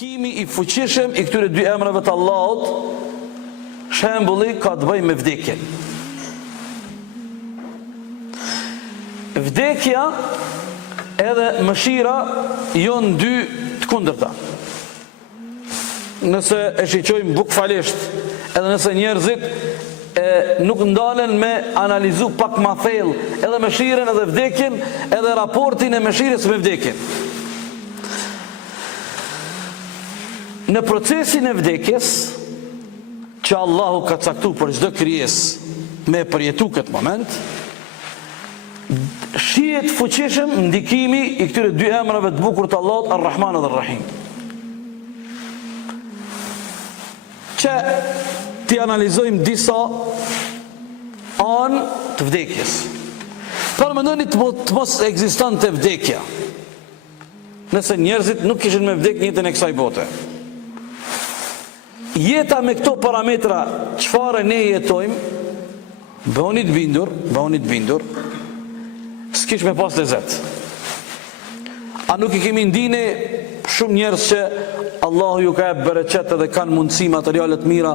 Ndikimi i fuqishëm i këtyre dy emrave të Allahut, shembulli ka të bëjë me vdekjen. Vdekja edhe mëshira janë dy të kundërta. Nëse e shiqojmë bukfalisht, edhe nëse njerëzit nuk ndalen me analizu pak ma thellë edhe mëshirën edhe vdekjen, edhe raportin e mëshirës me vdekjen. Në procesin e vdekjes, që Allahu ka caktu për çdo krijesë me përjetu këtë moment, shihet fuqishëm ndikimi i këtyre dy emrave të bukur të Allahut, Ar-Rahman dhe Ar-Rahim. Që ti analizojmë disa anë të vdekjes. Përmendoni të mos ekzistonte vdekja, nëse njerëzit nuk kishin me vdek në jetën e kësaj bote. Jeta me këto parametra, çfarë ne jetojmë, bëhuni të bindur, s'kish me pas lezet. A nuk i kemi ndine shumë njerëz që Allahu ju ka e bereqet dhe kanë mundësi materialet mira,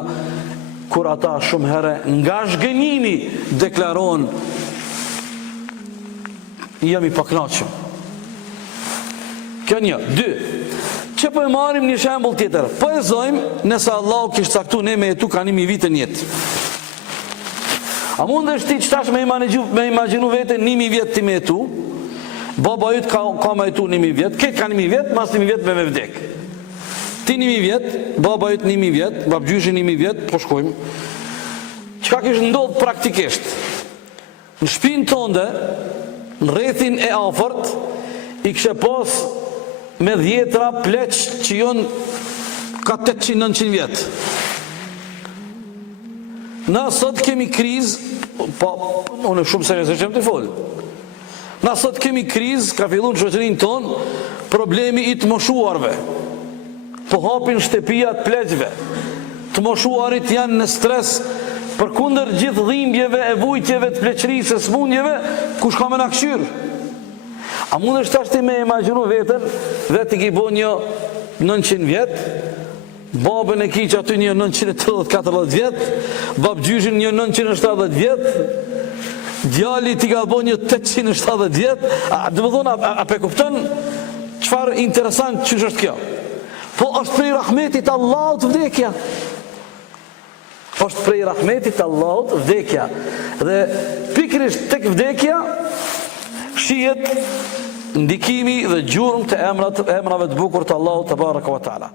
kur ata shumë herë nga zhgënjimi deklaron jam i pakënaqur. Kjo një. Dy, që po e marim një shembull tjetër. Po e zojmë nëse Allahu kishte caktuar ne me jetu kanë 1000 vite në jetë. A mundesh ti qëtash me imaginu vete 1000 vjet ti me jetu, baba jut ka me jetu 1000 vjet, këtë ka 1000 vjet, mas 1000 vjet me vdek. Ti 1000 vjet, baba jut 1000 vjet, babgjyshi 1000 vjet, po shkojmë. Çka kishte ndodhur praktikisht? Në shtëpinë tënde, në rrethin e afërt, i kishe pas me dhjetra pleq që jonë ka 800-900 vjet. Na sot kemi krizë, po unë shumë seriozisht jam të fol. Na sot kemi krizë, ka filluar në shoqërinë tonë problemi i të moshuarve. Po hapin shtëpia të pleqve. Të moshuarit janë në stres përkundër gjithë dhimbjeve e vujtjeve të pleqërisë e smundjeve, kush ka me na këshyrë. A mundesh tash ti me imagjinu vetën, vetë i ki bo një 900 vjet, babën e ki që aty një 934 vjet, babgjyshin një 970 vjet, djali ti ka bo një 870 vjet, dhe më dhona, a pe kupton qëfar interesant që është kjo? Po është prej rahmetit Allahut vdekja. Është prej rahmetit Allahut vdekja. Dhe pikrisht tek vdekja, shihet ndikimi dhe gjurmë të emrave të bukur të Allahut te baraka wa taala.